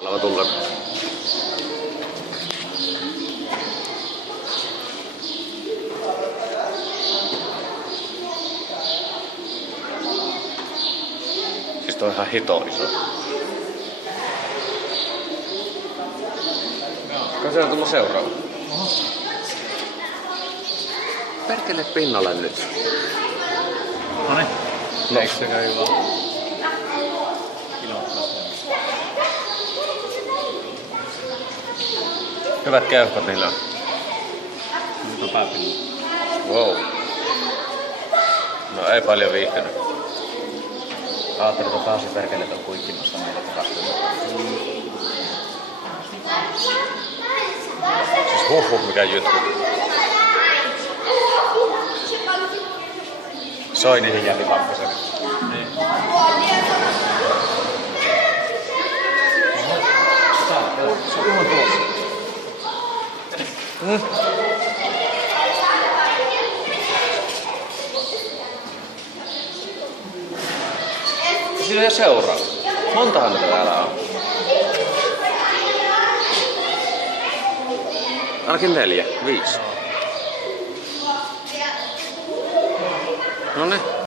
Alava tulla. Siis toi on ihan hito iso. Kai se on tullut seuraava. Perkele pinnalle nyt. Noniin. No. Eikö se käy vaan? Hyvät keuhkot niillä on. Mutta pääpinna. Wow. No ei paljon viihtynyt. Ajattelin, että taas perkeleet on kuikkimassa meille takaisin. Siis huhhuh mikä jytky. Soi niihin jäti pakkasen. Niin. Se on ihan tuossa. Siinä ei seuraa. Montahan niitä täällä on. Ainakin 4, 5. Noniin.